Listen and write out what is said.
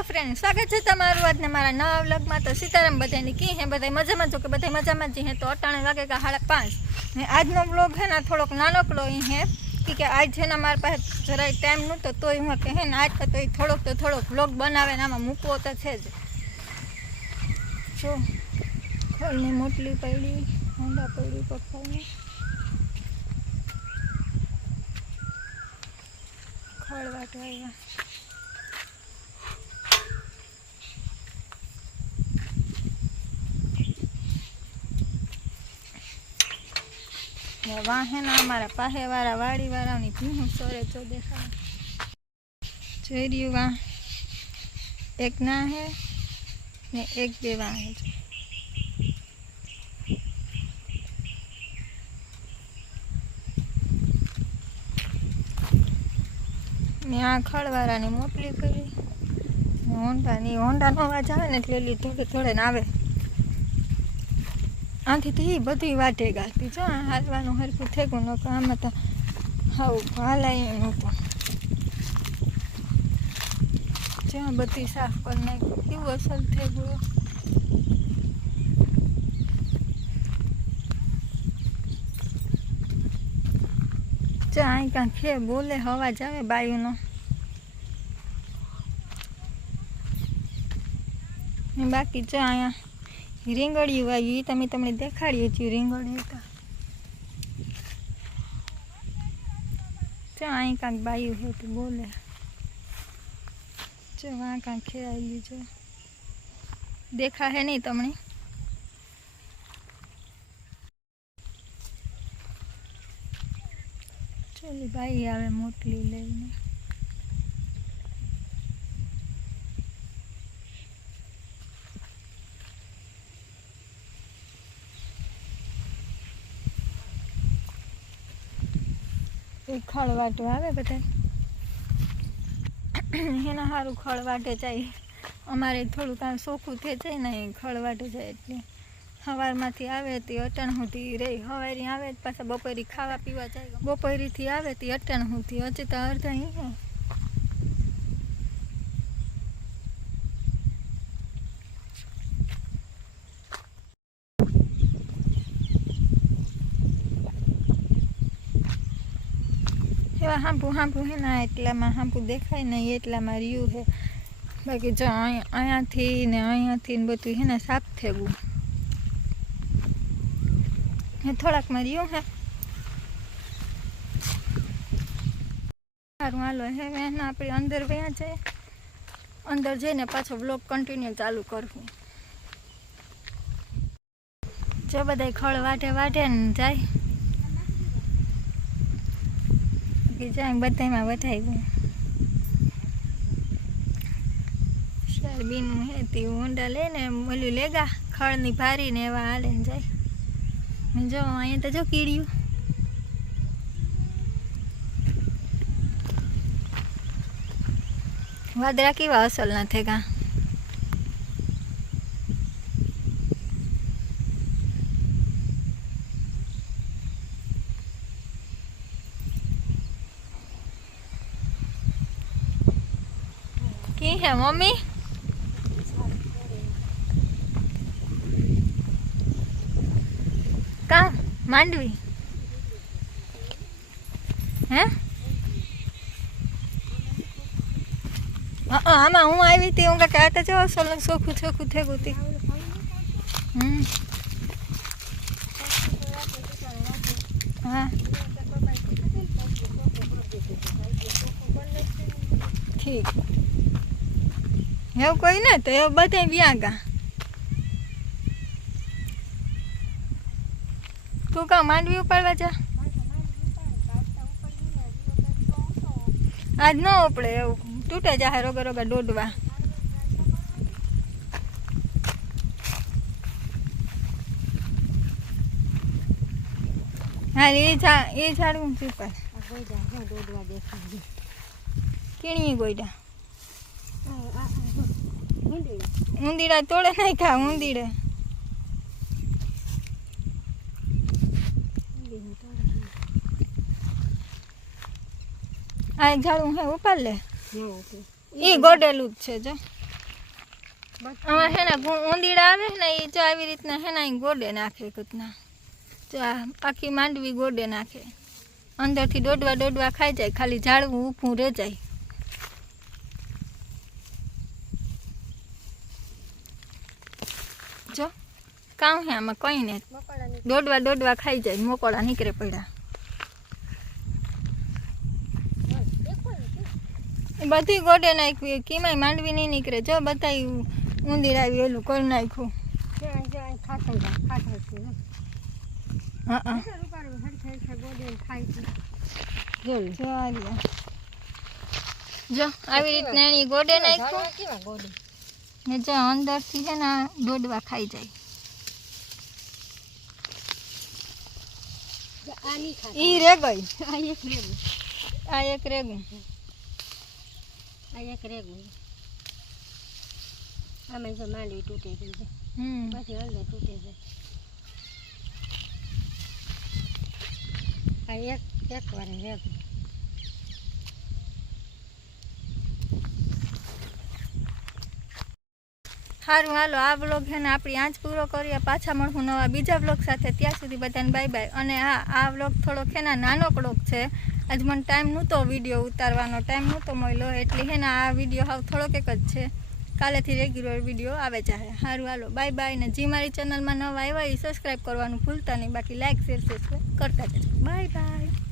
Hello friend, स्वागत है तमारू आज ने मारा नवा व्लॉग में। तो सीताराम बधाई की है, बधाई मजा में जो कि बधाई मजा में जी है। तो 98 वागे का 5:30 ने आज नो व्लॉग है ना थोड़ोक नानकड़ो ही है कि आज है ना मारे पास जरा टाइम न तो हूँ कहे ने आज तो थोड़ोक व्लॉग बनावे ने आमां मूकवो तो छे ज। जो खड़नी मोटली पड़ी होंडा पड़ी पप्पाने खड़ वाटवाया वहाँ है ना हमारा पाहे वाला वाड़ी वाला भीहू सोरे जो देखा जोई रही वहाँ एक ना है ने एक बे वहाँ है जो ने आ खड़वारा ने मोटली करी होंडा नो अवाज आवे ने એટલે થોડે થોડે ને આવે आँथी थी बधी वाटे गाती जो हालवानुं हरखुं थेगुं न आमां तो हाव हालाय नहोतुं जो बधी साफ करी नाख्युं केवुं असल थेगुं जो आई कांक है बोले अवाज आवे बायुंनो बाकी जो अहींया રીંગણિયું આવ્યું તમે તમને દેખાડ્યું છે રીંગણિયું તો અહીં કાંક બાયું છે તો બોલે જો વहाँ કાંક ખેલાયેલું જો દેખા હે નહીં તમને ચલી બાઈ આવે મોટલી લઈને खड़वाटो आवे बता एना हारू खड़वाटे जाए अमारे थोड़ू काम सोखू थे जाए ने खड़वाटे जाए एटले हवारमांथी आवे ते अटाण सुधी रही हवारी आवे पाछा बपोरी खावा पीवा जाए बपोरी थी आवे ते अटाण सुधी हजी तो अर्धा ही है हांपू हांपू है ना एटला में हांपू देखाय नहीं एटला में रह्यु है बाकी जो अँ थी बधु है ना साफ थेगुं थोड़ाक में रह्यु है सारूं हालो है ना आपणे अंदर वया जाए अंदर जईने पाछो व्लॉग कंटिन्यू चालू करवुं जो बधाय खड़ वाटे वाटे ने जाए जाए बधाई में वधाव्युं शरबीन है ती होंडा लेने ओलू लेगा खड़नी भारी ने एवा हाले ने जाए जो अहीं तो जो कीड़िયું वादरा केवा असल नथी का की है मम्मी का मांडवी है आमा हूँ आई थी हूँ कहता जो सोलंग सोखू छोखू थे गुती हाँ ठीक એવું કોઈ ને તો એવું બધે વ્યાગા તું કા માંડવી ઉપાડવા જા આજ ન ઉપડે એવું તૂટે જાય રોગા રોગા દોડવા હા એ ઝાડવું શું પર કીણી ગોઈડા ઊંધીડા તોડે નહીં ખા ઊંધીડે આ ઝાડું હે ઉપાડ લે એ ગોડેલું જ છે જો આમાં હે ને ઊંદીડા આવે ને એ જો આવી રીતના હે ને ગોડે નાખે કતના જો આખી માંડવી ગોડે નાખે અંદરથી દોડવા ખાઈ જાય ખાલી ઝાડવું ઊભું રહી જાય જો કામ હે આમાં કઈ ને દોડવા ખાઈ જાય મોકોડા નીકળે પડ્યા બધી ગોડે નાખવી કીમાય માંડવી નહીં નીકળે જો બધા ઊંદીડા આવી એલું કરી નાખ્યું જો આવી રીતના એની ગોડે નાખ્યું ને જો અંદરથી છે ને દોડવા ખાઈ જાય ઈ રે ગઈ આ એક રેગું આમાં જો માંડવી તૂટે છે પછી અંદર તૂટે છે આ એક વાર રેગું સારું હાલો આ વ્લોગ છે ને આપણી આંચ પૂરો કરીએ પાછા મળશું નવા બીજા વ્લોગ સાથે ત્યાં સુધી બધાને બાય બાય અને હા આ વ્લોગ થોડોક છે ને નાનકડો છે આજ મને ટાઈમ નહોતો વિડીયો ઉતારવાનો ટાઈમ નહોતો મળ્યો એટલે છે ને આ વિડીયો હાવ થોડોક એક જ છે કાલેથી રેગ્યુલર વિડીયો આવે ચાહે સારું હાલો બાય બાય ને જે મારી ચેનલમાં નવા આવ્યા એ સબસ્ક્રાઈબ કરવાનું ભૂલતા નહીં બાકી લાઈક શેર કરતા જજો બાય બાય